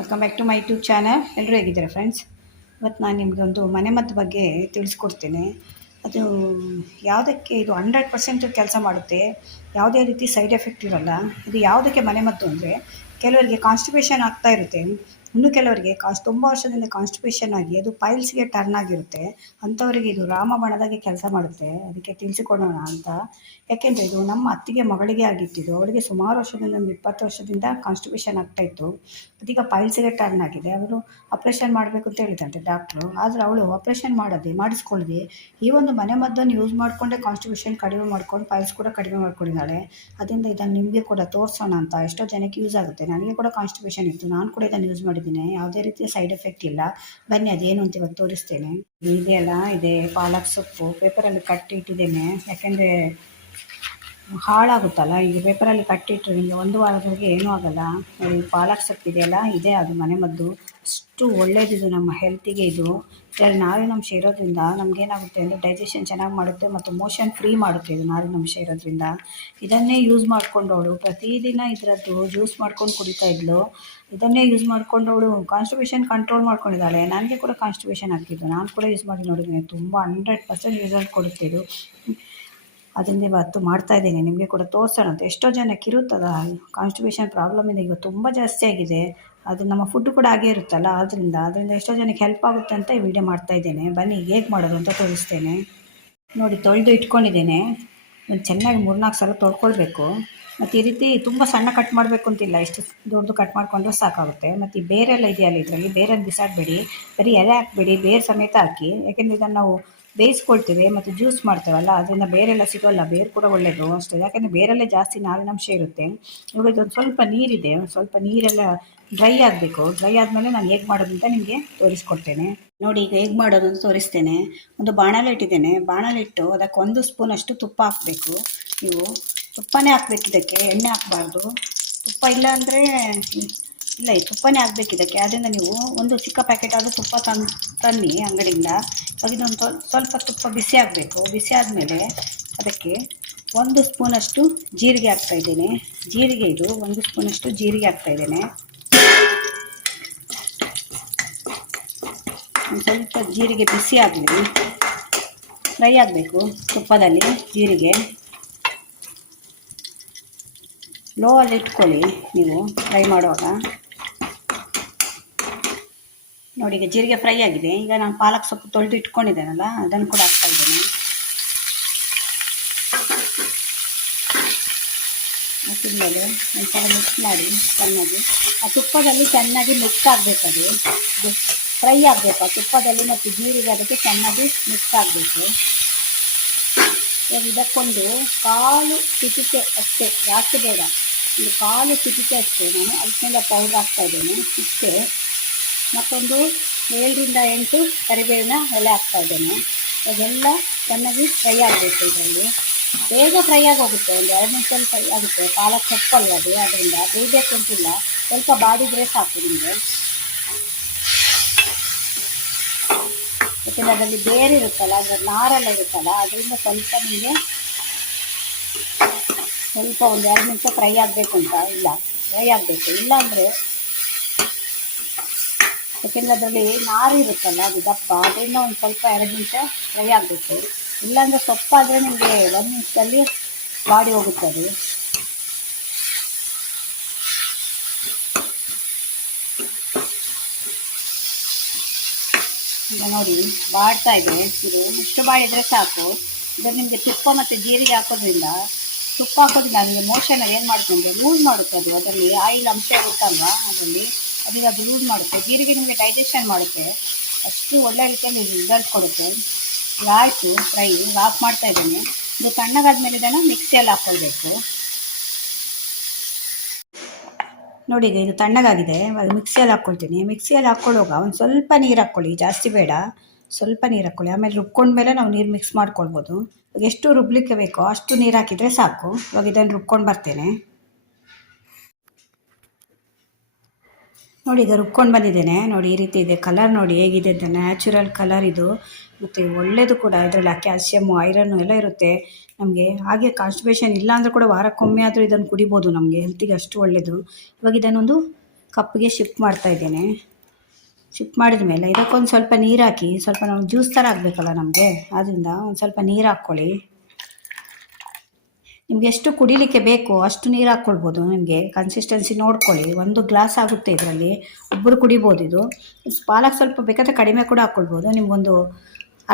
Welcome back to my YouTube channel. ಎಲ್ಲರೂ ಹೇಗಿದ್ದಾರೆ friends? ಇವತ್ತು ನಾನು ನಿಮಗೆ ಒಂದು ಮನೆಮದ್ದು ಬಗ್ಗೆ ತಿಳಿಸ್ಕೊಡ್ತೇನೆ. ಅದು ಯಾವುದಕ್ಕೆ ಇದು 100% ಕೆಲಸ ಮಾಡುತ್ತೆ, ಯಾವುದೇ ರೀತಿ ಸೈಡ್ ಎಫೆಕ್ಟ್ ಇರೋಲ್ಲ. ಇದು ಯಾವುದಕ್ಕೆ ಮನೆಮದ್ದು ಅಂದರೆ, ಕೆಲವರಿಗೆ ಕಾನ್ಸ್ಟಿಪೇಷನ್ ಆಗ್ತಾ ಇರುತ್ತೆ, ಇನ್ನು ಕೆಲವರಿಗೆ ತುಂಬ ವರ್ಷದಿಂದ ಕಾನ್ಸ್ಟಿಪೇಷನ್ ಆಗಿ ಅದು ಪೈಲ್ಸ್ಗೆ ಟರ್ನ್ ಆಗಿರುತ್ತೆ. ಅಂಥವರಿಗೆ ಇದು ರಾಮಬಾಣದಾಗೆ ಕೆಲಸ ಮಾಡುತ್ತೆ. ಅದಕ್ಕೆ ತಿಳಿಸಿಕೊಡೋಣ ಅಂತ. ಯಾಕೆಂದರೆ ಇದು ನಮ್ಮ ಅತ್ತಿಗೆ ಮಗಳಿಗೆ ಆಗಿತ್ತಿದ್ದು. ಅವಳಿಗೆ ಸುಮಾರು ವರ್ಷದಿಂದ, ಒಂದು 20 ವರ್ಷದಿಂದ ಕಾನ್ಸ್ಟಿಪೇಷನ್ ಆಗ್ತಾಯಿತ್ತು. ಅದೀಗ ಪೈಲ್ಸ್ಗೆ ಟರ್ನ್ ಆಗಿದೆ. ಅವರು ಆಪ್ರೇಷನ್ ಮಾಡಬೇಕು ಅಂತ ಹೇಳಿದಂತೆ ಡಾಕ್ಟ್ರು. ಆದರೆ ಅವಳು ಆಪ್ರೇಷನ್ ಮಾಡಿಸ್ಕೊಳ್ಳದೆ ಈ ಒಂದು ಮನೆಮದ್ದನ್ನು ಯೂಸ್ ಮಾಡಿಕೊಂಡೇ ಕಾನ್ಸ್ಟಿಪೇಷನ್ ಕಡಿಮೆ ಮಾಡ್ಕೊಂಡು ಪೈಲ್ಸ್ ಕೂಡ ಕಡಿಮೆ ಮಾಡ್ಕೊಂಡಿದ್ದಾಳೆ. ಅದರಿಂದ ಇದನ್ನು ನಿಮಗೆ ಕೂಡ ತೋರಿಸೋಣ ಅಂತ. ಎಷ್ಟೋ ಜನಕ್ಕೆ ಯೂಸ್ ಆಗುತ್ತೆ. ನನಗೆ ಕೂಡ ಕಾನ್ಸ್ಟಿಪೇಷನ್ ಇತ್ತು, ನಾನು ಕೂಡ ಇದನ್ನು ಯೂಸ್ ಮಾಡಿದ್ದೀನಿ. ಯಾವುದೇ ರೀತಿಯ ಸೈಡ್ ಎಫೆಕ್ಟ್ ಇಲ್ಲ. ಬನ್ನಿ ಅದೇನು ಅಂತ ಇವತ್ತು ತೋರಿಸ್ತೇನೆ. ಇದೆಯಲ್ಲ, ಇದೆ ಪಾಲಕ್ ಸೊಪ್ಪು. ಪೇಪರಲ್ಲಿ ಕಟ್ಟಿ ಇಟ್ಟಿದ್ದೇನೆ, ಯಾಕೆಂದರೆ ಹಾಳಾಗುತ್ತಲ್ಲ. ಈಗ ಪೇಪರಲ್ಲಿ ಕಟ್ಟಿಟ್ಟರೆ ನಿಮಗೆ ಒಂದು ವಾರದವರೆಗೆ ಏನೂ ಆಗೋಲ್ಲ. ನೋಡಿ, ಪಾಲಕ್ ಸೊಪ್ಪು ಇದೆಯಲ್ಲ, ಇದೇ ಅದು ಮನೆಮದ್ದು. ಅಷ್ಟು ಒಳ್ಳೆಯದಿದು ನಮ್ಮ ಹೆಲ್ತಿಗೆ. ಇದು ಇದರಲ್ಲಿ ನಾರಿನಂಶ ಇರೋದ್ರಿಂದ ನಮಗೇನಾಗುತ್ತೆ ಅಂದರೆ ಡೈಜೆಷನ್ ಚೆನ್ನಾಗಿ ಮಾಡುತ್ತೆ ಮತ್ತು ಮೋಷನ್ ಫ್ರೀ ಮಾಡುತ್ತೆ. ಇದು ನಾರಿನಂಶ ಇರೋದ್ರಿಂದ ಇದನ್ನೇ ಯೂಸ್ ಮಾಡಿಕೊಂಡು ಅವಳು ಪ್ರತಿದಿನ ಇದರದ್ದು ಜ್ಯೂಸ್ ಮಾಡ್ಕೊಂಡು ಕುಡಿತಾ ಇದ್ಳು. ಇದನ್ನೇ ಯೂಸ್ ಮಾಡಿಕೊಂಡು ಅವಳು ಕಾನ್ಸ್ಟಿಪೇಷನ್ ಕಂಟ್ರೋಲ್ ಮಾಡ್ಕೊಂಡಿದ್ದಾಳೆ. ನನಗೆ ಕೂಡ ಕಾನ್ಸ್ಟಿಪೇಷನ್ ಆಗ್ತಿದ್ದು, ನಾನು ಕೂಡ ಯೂಸ್ ಮಾಡಿ ನೋಡಿದ್ದೀನಿ. ತುಂಬ 100% ರಿಸಲ್ಟ್ ಕೊಡುತ್ತೆ ಇದು. ಅದರಿಂದ ಇವತ್ತು ಮಾಡ್ತಾಯಿದ್ದೀನಿ, ನಿಮಗೆ ಕೂಡ ತೋರಿಸೋಣ ಅಂತ. ಎಷ್ಟೋ ಜನಕ್ಕೆ ಇರುತ್ತದ ಕಾನ್ಸ್ಟಿಪೇಷನ್ ಪ್ರಾಬ್ಲಮಿಂದ ಈಗ ತುಂಬ ಜಾಸ್ತಿ ಆಗಿದೆ. ಅದು ನಮ್ಮ ಫುಡ್ ಕೂಡ ಹಾಗೇ ಇರುತ್ತಲ್ಲ, ಅದರಿಂದ ಎಷ್ಟೋ ಜನಕ್ಕೆ ಹೆಲ್ಪ್ ಆಗುತ್ತೆ ಅಂತ ಈ ವಿಡಿಯೋ ಮಾಡ್ತಾಯಿದ್ದೇನೆ. ಬನ್ನಿ ಹೇಗೆ ಮಾಡೋದು ಅಂತ ತೋರಿಸ್ತೇನೆ. ನೋಡಿ, ತೊಳೆದು ಇಟ್ಕೊಂಡಿದ್ದೇನೆ. ಒಂದು ಚೆನ್ನಾಗಿ 3-4 ಸಲ ತೊಳ್ಕೊಳ್ಬೇಕು. ಮತ್ತು ಈ ರೀತಿ ತುಂಬ ಸಣ್ಣ ಕಟ್ ಮಾಡಬೇಕು ಅಂತಿಲ್ಲ, ಇಷ್ಟು ದೊಡ್ಡದು ಕಟ್ ಮಾಡಿಕೊಂಡ್ರೆ ಸಾಕಾಗುತ್ತೆ. ಮತ್ತು ಈ ಬೇರೆಲ್ಲ ಇದೆಯಲ್ಲ, ಇದರಲ್ಲಿ ಬೇರೆಲ್ಲ ಬಿಸಾಡಬೇಡಿ, ಬರೀ ಎಲೆ ಹಾಕಬೇಡಿ, ಬೇರೆ ಸಮೇತ ಹಾಕಿ. ಯಾಕೆಂದರೆ ಇದನ್ನು ನಾವು ಬೇಯಿಸ್ಕೊಳ್ತೇವೆ ಮತ್ತು ಜ್ಯೂಸ್ ಮಾಡ್ತೇವಲ್ಲ, ಅದರಿಂದ ಬೇರೆಲ್ಲ ಸಿಗೋಲ್ಲ. ಬೇರು ಕೂಡ ಒಳ್ಳೆಯದು ಅಷ್ಟೇ, ಯಾಕೆಂದರೆ ಬೇರಲ್ಲೇ ಜಾಸ್ತಿ ನಾರಿನಂಶ ಇರುತ್ತೆ. ಇವಾಗ ಇದೊಂದು ಸ್ವಲ್ಪ ನೀರಿದೆ, ಒಂದು ಸ್ವಲ್ಪ ನೀರೆಲ್ಲ ಡ್ರೈ ಆಗಬೇಕು. ಡ್ರೈ ಆದಮೇಲೆ ನಾನು ಹೇಗೆ ಮಾಡೋದು ಅಂತ ನಿಮಗೆ ತೋರಿಸ್ಕೊಡ್ತೇನೆ. ನೋಡಿ, ಈಗ ಹೇಗೆ ಮಾಡೋದು ಅಂತ ತೋರಿಸ್ತೇನೆ. ಒಂದು ಬಾಣಲೆ ಇಟ್ಟಿದ್ದೇನೆ. ಬಾಣಲೆ ಇಟ್ಟು ಅದಕ್ಕೆ 1 ಸ್ಪೂನಷ್ಟು ತುಪ್ಪ ಹಾಕಬೇಕು. ನೀವು ತುಪ್ಪನೇ ಹಾಕ್ಬೇಕು ಇದಕ್ಕೆ, ಎಣ್ಣೆ ಹಾಕಬಾರ್ದು. ತುಪ್ಪ ಇಲ್ಲ ಅಂದರೆ ಇಲ್ಲ, ಈ ತುಪ್ಪನೇ ಹಾಕ್ಬೇಕು ಇದಕ್ಕೆ. ಆದ್ದರಿಂದ ನೀವು ಒಂದು ಚಿಕ್ಕ ಪ್ಯಾಕೆಟ್ ಆದರೂ ತುಪ್ಪ ತನ್ನಿ ಅಂಗಡಿಯಿಂದ. ಇವಾಗ ಇದೊಂದು ಸ್ವಲ್ಪ ತುಪ್ಪ ಬಿಸಿ ಆಗಬೇಕು. ಬಿಸಿ ಆದಮೇಲೆ ಅದಕ್ಕೆ 1 ಸ್ಪೂನಷ್ಟು ಜೀರಿಗೆ ಹಾಕ್ತಾಯಿದ್ದೇನೆ. ಜೀರಿಗೆ, ಇದು 1 ಸ್ಪೂನಷ್ಟು ಜೀರಿಗೆ ಹಾಕ್ತಾಯಿದ್ದೇನೆ. ಒಂದು ಸ್ವಲ್ಪ ಜೀರಿಗೆ ಬಿಸಿ ಆಗಲಿ, ಫ್ರೈ ಆಗಬೇಕು ತುಪ್ಪದಲ್ಲಿ. ಜೀರಿಗೆ ಲೋ ಅಲ್ಲಿ ಇಟ್ಕೊಳ್ಳಿ ನೀವು ಫ್ರೈ ಮಾಡುವಾಗ. ನೋಡಿ, ಈಗ ಜೀರಿಗೆ ಫ್ರೈ ಆಗಿದೆ. ಈಗ ನಾನು ಪಾಲಕ್ ಸೊಪ್ಪು ತೊಳೆದು ಇಟ್ಕೊಂಡಿದ್ದೇನಲ್ಲ, ಅದನ್ನು ಕೂಡ ಹಾಕ್ತಾಯಿದ್ದೇನೆ. ಹಾಕಿದ್ಮೇಲೆ ಒಂದ್ಸಲ ಮಿಕ್ಸ್ ಮಾಡಿ ಚೆನ್ನಾಗಿ. ಆ ತುಪ್ಪದಲ್ಲಿ ಚೆನ್ನಾಗಿ ಮಿಕ್ಸ್ ಆಗಬೇಕು. ಅದು ಫ್ರೈ ಆಗಬೇಕು ಆ ತುಪ್ಪದಲ್ಲಿ, ಮತ್ತು ಜೀರಿಗೆ ಅದಕ್ಕೆ ಚೆನ್ನಾಗಿ ಮಿಕ್ಸ್ ಆಗಬೇಕು. ಇವಾಗ ಇದಕ್ಕೊಂದು 1/4 ಚಿಟಿಕೆ ಅಷ್ಟೇ, ಜಾಸ್ತಿ ಬೇಡ, ಒಂದು 1/4 ಚಿಟಿಕೆ ಅಷ್ಟೇ ನಾನು ಅದಕ್ಕೆಲ್ಲ ಪೌಡ್ರ್ ಹಾಕ್ತಾಯಿದ್ದೇನೆ. ಇಷ್ಟೇ. ಮತ್ತೊಂದು 7-8 ಕರಿಬೇವಿನ ಎಲೆ ಹಾಕ್ತಾಯಿದ್ದೇನೆ. ಅದೆಲ್ಲ ಚೆನ್ನಾಗಿ ಫ್ರೈ ಆಗಬೇಕು. ಇದರಲ್ಲಿ ಬೇಗ ಫ್ರೈ ಆಗೋಗುತ್ತೆ, ಒಂದು 2 ನಿಮಿಷದಲ್ಲಿ ಫ್ರೈ ಆಗುತ್ತೆ. ಪಾಲಕ್ ಸೊಪ್ಪಲ್ವ ಅದು, ಅದರಿಂದ ಬೇಯಬೇಕು ಅಂತಿಲ್ಲ, ಸ್ವಲ್ಪ ಬಾಡಿದರೆ ಸಾಕು ನಿಮಗೆ. ಯಾಕೆಂದರೆ ಅದರಲ್ಲಿ ಬೇರೆ ಇರುತ್ತಲ್ಲ, ಅದರ ನಾರೆಲ್ಲ ಇರುತ್ತಲ್ಲ, ಅದರಿಂದ ಸ್ವಲ್ಪ ನಿಮಗೆ ಸ್ವಲ್ಪ ಒಂದು 2 ನಿಮಿಷ ಫ್ರೈ ಆಗಬೇಕು ಅಂತ ಇಲ್ಲ, ಫ್ರೈ ಆಗಬೇಕು. ಇಲ್ಲಾಂದರೆ, ಯಾಕೆಂದರೆ ಅದರಲ್ಲಿ ನಾರು ಇರುತ್ತಲ್ಲ, ಅದು ದಪ್ಪ, ಅದರಿಂದ ಒಂದು ಸ್ವಲ್ಪ 2 ನಿಮಿಷ ಫ್ರೈ ಆಗಬೇಕು. ಇಲ್ಲಾಂದರೆ ಸೊಪ್ಪಾದರೆ ನಿಮಗೆ 1 ನಿಮಿಷದಲ್ಲಿ ಬಾಡಿ ಹೋಗುತ್ತೆ ಅದು. ಈಗ ನೋಡಿ, ಬಾಡ್ತಾ ಇದೆ. ಇದು ಇಷ್ಟು ಬಾಡಿದರೆ ಸಾಕು. ಇದನ್ನು ನಿಮಗೆ ತುಪ್ಪ ಮತ್ತು ಜೀರಿಗೆ ಹಾಕೋದ್ರಿಂದ ನಿಮಗೆ ಮೋಷನ್ ಏನು ಮಾಡ್ಕೊಂಡ್ರೆ ಲೂಸ್ ಮಾಡುತ್ತೆ. ಅದರಲ್ಲಿ ಆಯಿಲ್ ಅಂಶ ಇರುತ್ತಲ್ವ, ಅದರಿಂದ ಅದು ಲೂಸ್ ಮಾಡುತ್ತೆ. ಜೀರಿಗೆ ನಿಮಗೆ ಡೈಜೆಷನ್ ಮಾಡುತ್ತೆ. ಅಷ್ಟು ಒಳ್ಳೆ ರೀತಿಯಲ್ಲಿ ರಿಸಲ್ಟ್ ಕೊಡುತ್ತೆ. ಈಗ ಆಯಿತು ಫ್ರೈ, ಆಫ್ ಮಾಡ್ತಾ ಇದ್ದೇನೆ. ಇದು ತಣ್ಣಗಾದ್ಮೇಲೆ ಇದನ್ನು ಮಿಕ್ಸಿಯಲ್ಲಿ ಹಾಕ್ಕೊಳ್ಬೇಕು. ನೋಡಿ, ಈಗ ಇದು ತಣ್ಣಗಾಗಿದೆ. ಇವಾಗ ಮಿಕ್ಸಿಯಲ್ಲಿ ಹಾಕ್ಕೊಳ್ತೀನಿ. ಮಿಕ್ಸಿಯಲ್ಲಿ ಹಾಕ್ಕೊಳ್ಳುವಾಗ ಒಂದು ಸ್ವಲ್ಪ ನೀರು ಹಾಕ್ಕೊಳ್ಳಿ, ಜಾಸ್ತಿ ಬೇಡ, ಸ್ವಲ್ಪ ನೀರು ಹಾಕ್ಕೊಳ್ಳಿ. ಆಮೇಲೆ ರುಬ್ಕೊಂಡ್ಮೇಲೆ ನಾವು ನೀರು ಮಿಕ್ಸ್ ಮಾಡ್ಕೊಳ್ಬೋದು. ಎಷ್ಟು ರುಬ್ಲಿಕ್ಕೆ ಬೇಕೋ ಅಷ್ಟು ನೀರು ಹಾಕಿದರೆ ಸಾಕು. ಇವಾಗ ಇದನ್ನು ರುಬ್ಕೊಂಡು ಬರ್ತೇನೆ. ನೋಡಿ, ಈಗ ರುಬ್ಕೊಂಡು ಬಂದಿದ್ದೇನೆ. ನೋಡಿ, ಈ ರೀತಿ ಇದೆ. ಕಲರ್ ನೋಡಿ ಹೇಗಿದೆ ಅಂತ, ನ್ಯಾಚುರಲ್ ಕಲರ್ ಇದು. ಮತ್ತು ಒಳ್ಳೆಯದು ಕೂಡ. ಇದರಲ್ಲಿ ಕ್ಯಾಲ್ಸಿಯಮ್ಮು, ಐರನ್ನು ಎಲ್ಲ ಇರುತ್ತೆ ನಮಗೆ. ಹಾಗೆ ಕಾನ್ಸ್ಟಿಪೇಷನ್ ಇಲ್ಲ ಅಂದರೂ ಕೂಡ ವಾರಕ್ಕೊಮ್ಮೆ ಆದರೂ ಇದನ್ನು ಕುಡಿಬೋದು. ನಮಗೆ ಹೆಲ್ತಿಗೆ ಅಷ್ಟು ಒಳ್ಳೆಯದು. ಇವಾಗ ಇದನ್ನೊಂದು ಕಪ್ಪಿಗೆ ಶಿಫ್ಟ್ ಮಾಡ್ತಾಯಿದ್ದೇನೆ. ಶಿಫ್ಟ್ ಮಾಡಿದ ಮೇಲೆ ಇದಕ್ಕೊಂದು ಸ್ವಲ್ಪ ನೀರು ಹಾಕಿ, ಸ್ವಲ್ಪ ನಾವು ಜ್ಯೂಸ್ ಥರ ಆಗಬೇಕಲ್ಲ ನಮಗೆ, ಆದ್ದರಿಂದ ಒಂದು ಸ್ವಲ್ಪ ನೀರು ಹಾಕ್ಕೊಳ್ಳಿ. ನಿಮ್ಗೆ ಎಷ್ಟು ಕುಡಿಲಿಕ್ಕೆ ಬೇಕು ಅಷ್ಟು ನೀರು ಹಾಕ್ಕೊಳ್ಬೋದು. ನಿಮಗೆ ಕನ್ಸಿಸ್ಟೆನ್ಸಿ ನೋಡ್ಕೊಳ್ಳಿ. 1 ಗ್ಲಾಸ್ ಆಗುತ್ತೆ ಇದರಲ್ಲಿ, ಒಬ್ಬರು ಕುಡಿಬೋದು. ಇದು ಪಾಲಕ್ ಸ್ವಲ್ಪ ಬೇಕಾದರೆ ಕಡಿಮೆ ಕೂಡ ಹಾಕ್ಕೊಳ್ಬೋದು. ನಿಮ್ಗೊಂದು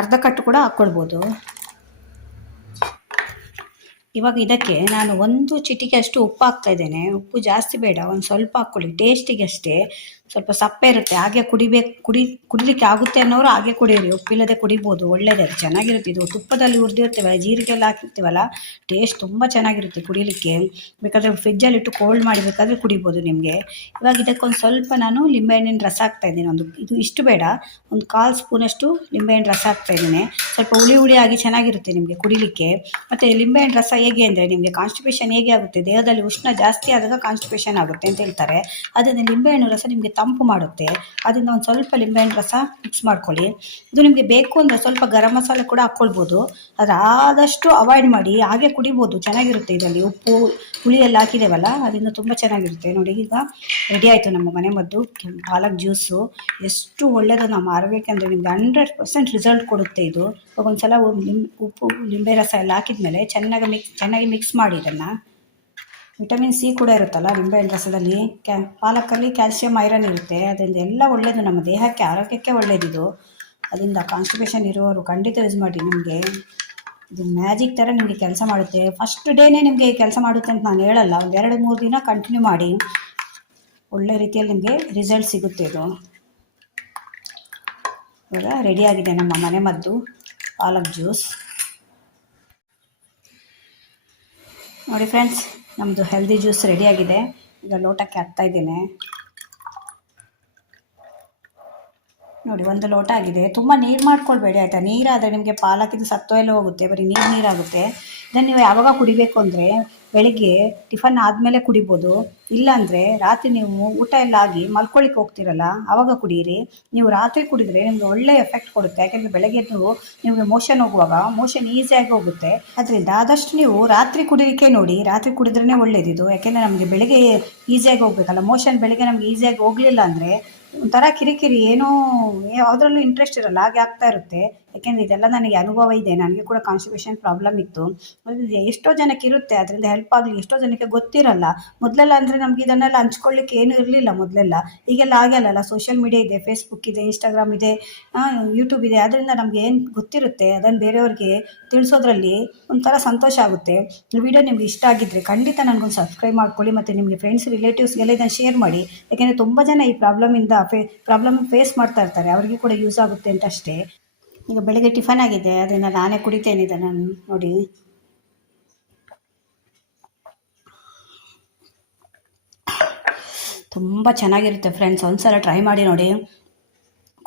ಅರ್ಧ ಕಟ್ಟು ಕೂಡ ಹಾಕ್ಕೊಳ್ಬೋದು. ಇವಾಗ ಇದಕ್ಕೆ ನಾನು 1 ಚಿಟಿಕೆ ಅಷ್ಟು ಉಪ್ಪು ಹಾಕ್ತಾಯಿದ್ದೇನೆ. ಉಪ್ಪು ಜಾಸ್ತಿ ಬೇಡ, ಒಂದು ಸ್ವಲ್ಪ ಹಾಕ್ಕೊಳ್ಳಿ, ಟೇಸ್ಟಿಗೆ ಅಷ್ಟೇ. ಸ್ವಲ್ಪ ಸಪ್ಪೆ ಇರುತ್ತೆ, ಹಾಗೆ ಕುಡಿಲಿಕ್ಕೆ ಆಗುತ್ತೆ ಅನ್ನೋರು ಹಾಗೆ ಕುಡಿಯಿರಿ, ಉಪ್ಪಿಲ್ಲದೆ ಕುಡಿಬೋದು, ಒಳ್ಳೆಯದೇ, ಚೆನ್ನಾಗಿರುತ್ತೆ. ಇದು ತುಪ್ಪದಲ್ಲಿ ಹುರಿದಿರ್ತೀವಲ್ಲ, ಜೀರಿಗೆ ಎಲ್ಲ ಹಾಕಿರ್ತೀವಲ್ಲ, ಟೇಸ್ಟ್ ತುಂಬ ಚೆನ್ನಾಗಿರುತ್ತೆ ಕುಡಿಲಿಕ್ಕೆ. ಬೇಕಾದರೆ ಫ್ರಿಜ್ಜಲ್ಲಿ ಇಟ್ಟು ಕೋಲ್ಡ್ ಮಾಡಿ ಬೇಕಾದರೆ ಕುಡಿಬೋದು ನಿಮಗೆ. ಇವಾಗ ಇದಕ್ಕೊಂದು ಸ್ವಲ್ಪ ನಾನು ಲಿಂಬೆಹಣ್ಣಿನ ರಸ ಹಾಕ್ತಾಯಿದ್ದೀನಿ. ಇದು ಇಷ್ಟು ಬೇಡ, ಒಂದು 1/4 ಸ್ಪೂನಷ್ಟು ಲಿಂಬೆಹಣ್ಣು ರಸ ಹಾಕ್ತಾಯಿದ್ದೀನಿ. ಸ್ವಲ್ಪ ಹುಳಿ ಆಗಿ ಚೆನ್ನಾಗಿರುತ್ತೆ ನಿಮಗೆ ಕುಡಿಲಿಕ್ಕೆ. ಮತ್ತು ಲಿಂಬೆಹಣ್ಣು ರಸ ಹೇಗೆ ಅಂದರೆ, ನಿಮಗೆ ಕಾನ್ಸ್ಟಿಪೇಷನ್ ಹೇಗೆ ಆಗುತ್ತೆ, ದೇಹದಲ್ಲಿ ಉಷ್ಣ ಜಾಸ್ತಿ ಆದಾಗ ಕಾನ್ಸ್ಟಿಪೇಷನ್ ಆಗುತ್ತೆ ಅಂತ ಹೇಳ್ತಾರೆ. ಅದನ್ನು ಲಿಂಬೆಹಣ್ಣು ರಸ ನಿಮಗೆ ತಂಪು ಮಾಡುತ್ತೆ. ಅದರಿಂದ ಒಂದು ಸ್ವಲ್ಪ ಲಿಂಬೆಹಣ್ಣು ರಸ ಮಿಕ್ಸ್ ಮಾಡ್ಕೊಳ್ಳಿ. ಇದು ನಿಮಗೆ ಬೇಕು ಅಂದರೆ ಸ್ವಲ್ಪ ಗರಂ ಮಸಾಲೆ ಕೂಡ ಹಾಕ್ಕೊಳ್ಬೋದು. ಅದು ಆದಷ್ಟು ಅವಾಯ್ಡ್ ಮಾಡಿ, ಹಾಗೆ ಕುಡಿಬೋದು, ಚೆನ್ನಾಗಿರುತ್ತೆ. ಇದರಲ್ಲಿ ಉಪ್ಪು ಹುಳಿ ಎಲ್ಲ ಹಾಕಿದ್ದೇವಲ್ಲ, ಅದರಿಂದ ತುಂಬ ಚೆನ್ನಾಗಿರುತ್ತೆ. ನೋಡಿ, ಈಗ ರೆಡಿ ಆಯಿತು ನಮ್ಮ ಮನೆ ಮದ್ದು ಪಾಲಕ್ ಜ್ಯೂಸು. ಎಷ್ಟು ಒಳ್ಳೆಯದು ನಮ್ಮ ಆರೋಗ್ಯಕ್ಕೆ ಅಂದರೆ, ನಿಮಗೆ 100% ರಿಸಲ್ಟ್ ಕೊಡುತ್ತೆ ಇದು. ಇವಾಗ ಒಂದು ಸಲ ಉಪ್ಪು ಲಿಂಬೆ ರಸ ಎಲ್ಲ ಹಾಕಿದ್ಮೇಲೆ ಚೆನ್ನಾಗಿ ಮಿಕ್ಸ್ ಮಾಡಿ. ಇದನ್ನು ವಿಟಮಿನ್ ಸಿ ಕೂಡ ಇರುತ್ತಲ್ಲ ನಿಂಬೆಹಣ್ಣು ರಸದಲ್ಲಿ. ಪಾಲಕಲ್ಲಿ ಕ್ಯಾಲ್ಸಿಯಂ ಐರನ್ ಇರುತ್ತೆ. ಅದರಿಂದ ಎಲ್ಲ ಒಳ್ಳೆಯದು, ನಮ್ಮ ದೇಹಕ್ಕೆ ಆರೋಗ್ಯಕ್ಕೆ ಒಳ್ಳೆಯದಿದು. ಅದರಿಂದ ಕಾನ್ಸ್ಟಿಪೇಷನ್ ಇರುವವರು ಖಂಡಿತ ಯೂಸ್ ಮಾಡಿ. ನಿಮಗೆ ಇದು ಮ್ಯಾಜಿಕ್ ಥರ ನಿಮಗೆ ಕೆಲಸ ಮಾಡುತ್ತೆ. ಫಸ್ಟ್ ಡೇನೇ ನಿಮಗೆ ಕೆಲಸ ಮಾಡುತ್ತೆ ಅಂತ ನಾನು ಹೇಳಲ್ಲ, ಒಂದು 2-3 ದಿನ ಕಂಟಿನ್ಯೂ ಮಾಡಿ, ಒಳ್ಳೆ ರೀತಿಯಲ್ಲಿ ನಿಮಗೆ ರಿಸಲ್ಟ್ ಸಿಗುತ್ತೆ. ಇದು ಇವಾಗ ರೆಡಿಯಾಗಿದೆ ನಮ್ಮ ಮನೆ ಮದ್ದು ಪಾಲಕ್ ಜ್ಯೂಸ್. ನೋಡಿ ಫ್ರೆಂಡ್ಸ್, ನಮ್ಮದು ಹೆಲ್ದಿ ಜ್ಯೂಸ್ ರೆಡಿಯಾಗಿದೆ. ಈಗ ಲೋಟಕ್ಕೆ ಹಾಕ್ತಾಯಿದ್ದೇನೆ. ನೋಡಿ, 1 ಲೋಟ ಆಗಿದೆ. ತುಂಬ ನೀರು ಮಾಡ್ಕೊಳ್ಬೇಡಿ ಆಯಿತಾ. ನೀರಾದರೆ ನಿಮಗೆ ಪಾಲಕಿದು ಸತ್ತೋಯೆಲ್ಲ ಹೋಗುತ್ತೆ, ಬರೀ ನೀರಾಗುತ್ತೆ. ಇದನ್ನು ನೀವು ಯಾವಾಗ ಕುಡಿಬೇಕು ಅಂದರೆ, ಬೆಳಿಗ್ಗೆ ಟಿಫನ್ ಆದಮೇಲೆ ಕುಡಿಬೋದು. ಇಲ್ಲಾಂದರೆ ರಾತ್ರಿ ನೀವು ಊಟ ಎಲ್ಲ ಆಗಿ ಮಲ್ಕೊಳ್ಳಿಕ್ಕೆ ಹೋಗ್ತಿರಲ್ಲ, ಆವಾಗ ಕುಡೀರಿ. ನೀವು ರಾತ್ರಿ ಕುಡಿದರೆ ನಿಮಗೆ ಒಳ್ಳೆ ಎಫೆಕ್ಟ್ ಕೊಡುತ್ತೆ. ಯಾಕೆಂದರೆ ಬೆಳಗ್ಗೆ ನಿಮಗೆ ಮೋಷನ್ ಹೋಗುವಾಗ ಮೋಷನ್ ಈಸಿಯಾಗಿ ಹೋಗುತ್ತೆ. ಅದರಿಂದ ಆದಷ್ಟು ನೀವು ರಾತ್ರಿ ಕುಡಿಲಿಕ್ಕೆ ನೋಡಿ. ರಾತ್ರಿ ಕುಡಿದ್ರೇ ಒಳ್ಳೆಯದಿದು. ಯಾಕೆಂದರೆ ನಮಗೆ ಬೆಳಗ್ಗೆ ಈಸಿಯಾಗಿ ಹೋಗಬೇಕಲ್ಲ, ಮೋಷನ್ ಬೆಳಗ್ಗೆ ನಮಗೆ ಈಸಿಯಾಗಿ ಹೋಗಲಿಲ್ಲ ಅಂದರೆ ಒಂಥರ ಕಿರಿಕಿರಿ, ಏನೋ ಯಾವುದ್ರಲ್ಲೂ ಇಂಟ್ರೆಸ್ಟ್ ಇರಲ್ಲ, ಹಾಗೆ ಆಗ್ತಾ ಇರುತ್ತೆ. ಯಾಕೆಂದರೆ ಇದೆಲ್ಲ ನನಗೆ ಅನುಭವ ಇದೆ. ನನಗೆ ಕೂಡ ಕಾನ್ಸ್ಟಿಪೇಷನ್ ಪ್ರಾಬ್ಲಮ್ ಇತ್ತು. ಎಷ್ಟೋ ಜನಕ್ಕೆ ಇರುತ್ತೆ, ಅದರಿಂದ ಹೆಲ್ಪ್ ಆಗಲಿ. ಎಷ್ಟೋ ಜನಕ್ಕೆ ಗೊತ್ತಿರಲ್ಲ. ಮೊದಲೆಲ್ಲ ಅಂದರೆ ನಮ್ಗೆ ಇದನ್ನೆಲ್ಲ ಹಂಚ್ಕೊಳ್ಳಿಕ್ಕೆ ಏನೂ ಇರಲಿಲ್ಲ ಮೊದಲೆಲ್ಲ. ಈಗೆಲ್ಲ ಆಗಲ್ಲ, ಸೋಷಿಯಲ್ ಮೀಡಿಯಾ ಇದೆ, ಫೇಸ್ಬುಕ್ ಇದೆ, ಇನ್ಸ್ಟಾಗ್ರಾಮ್ ಇದೆ, ಯೂಟ್ಯೂಬ್ ಇದೆ. ಅದರಿಂದ ನಮಗೆ ಏನು ಗೊತ್ತಿರುತ್ತೆ ಅದನ್ನು ಬೇರೆಯವ್ರಿಗೆ ತಿಳಿಸೋದ್ರಲ್ಲಿ ಒಂಥರ ಸಂತೋಷ ಆಗುತ್ತೆ. ಈ ವಿಡಿಯೋ ನಿಮ್ಗೆ ಇಷ್ಟ ಆಗಿದ್ದರೆ ಖಂಡಿತ ನನಗೊಂದು ಸಬ್ಸ್ಕ್ರೈಬ್ ಮಾಡ್ಕೊಳ್ಳಿ. ಮತ್ತು ನಿಮಗೆ ಫ್ರೆಂಡ್ಸ್ ರಿಲೇಟಿವ್ಸ್ಗೆಲ್ಲ ಇದನ್ನು ಶೇರ್ ಮಾಡಿ. ಯಾಕೆಂದರೆ ತುಂಬ ಜನ ಈ ಪ್ರಾಬ್ಲಮ್ ಫೇಸ್ ಮಾಡ್ತಾ ಇರ್ತಾರೆ, ಅವರಿಗೆ ಕೂಡ ಯೂಸ್ ಆಗುತ್ತೆ ಅಂತ ಅಷ್ಟೇ. ಈಗ ಬೆಳಗ್ಗೆ ಟಿಫನ್ ಆಗಿದೆ, ಅದನ್ನು ನಾನೇ ಕುಡಿತೇನೆ ಇದನ್ನು. ನೋಡಿ, ತುಂಬ ಚೆನ್ನಾಗಿರುತ್ತೆ ಫ್ರೆಂಡ್ಸ್. ಒಂದ್ಸಲ ಟ್ರೈ ಮಾಡಿ ನೋಡಿ.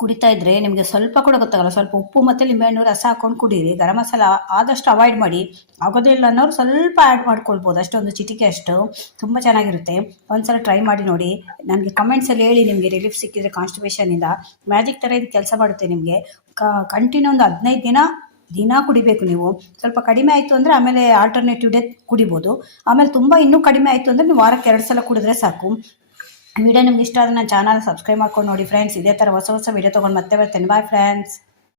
ಕುಡಿತಾ ಇದ್ದರೆ ನಿಮಗೆ ಸ್ವಲ್ಪ ಕೂಡ ಗೊತ್ತಾಗಲ್ಲ. ಸ್ವಲ್ಪ ಉಪ್ಪು ಮತ್ತು ಲಿಂಬೆಹಣ್ಣು ರಸ ಹಾಕ್ಕೊಂಡು ಕುಡೀರಿ. ಗರಂ ಮಸಾಲ ಆದಷ್ಟು ಅವಾಯ್ಡ್ ಮಾಡಿ. ಆಗೋದಿಲ್ಲ ಅನ್ನೋರು ಸ್ವಲ್ಪ ಆ್ಯಡ್ ಮಾಡ್ಕೊಳ್ಬೋದು, ಅಷ್ಟೊಂದು ಚಿಟಿಕೆ ಅಷ್ಟು. ತುಂಬ ಚೆನ್ನಾಗಿರುತ್ತೆ. ಒಂದ್ಸಲ ಟ್ರೈ ಮಾಡಿ ನೋಡಿ. ನನಗೆ ಕಮೆಂಟ್ಸಲ್ಲಿ ಹೇಳಿ ನಿಮಗೆ ರಿಲೀಫ್ ಸಿಕ್ಕಿದರೆ ಕಾನ್ಸ್ಟಿಪೇಷನಿಂದ. ಮ್ಯಾಜಿಕ್ ಥರ ಇದು ಕೆಲಸ ಮಾಡುತ್ತೆ ನಿಮಗೆ. ಕಂಟಿನ್ಯೂ ಒಂದು 15 ದಿನ ಕುಡಿಬೇಕು ನೀವು. ಸ್ವಲ್ಪ ಕಡಿಮೆ ಆಯಿತು ಅಂದರೆ ಆಮೇಲೆ ಆಲ್ಟರ್ನೇಟಿವ್ ಡೇ ಕುಡಿಬೋದು. ಆಮೇಲೆ ತುಂಬ ಇನ್ನೂ ಕಡಿಮೆ ಆಯಿತು ಅಂದರೆ ನೀವು ವಾರಕ್ಕೆ 2 ಸಲ ಕುಡಿದ್ರೆ ಸಾಕು. ವಿಡಿಯೋ ನಿಮ್ಗೆ ಇಷ್ಟ ಆದರೆ ನನ್ನ ಚಾನಲ್ ಸಬ್ಸ್ಕ್ರೈಬ್ ಮಾಡ್ಕೊಂಡು ನೋಡಿ ಫ್ರೆಂಡ್ಸ್. ಇದೇ ಥರ ಹೊಸ ವಿಡಿಯೋ ತೊಗೊಂಡು ಮತ್ತೆ ಬರ್ತೇನೆ. Bye friends.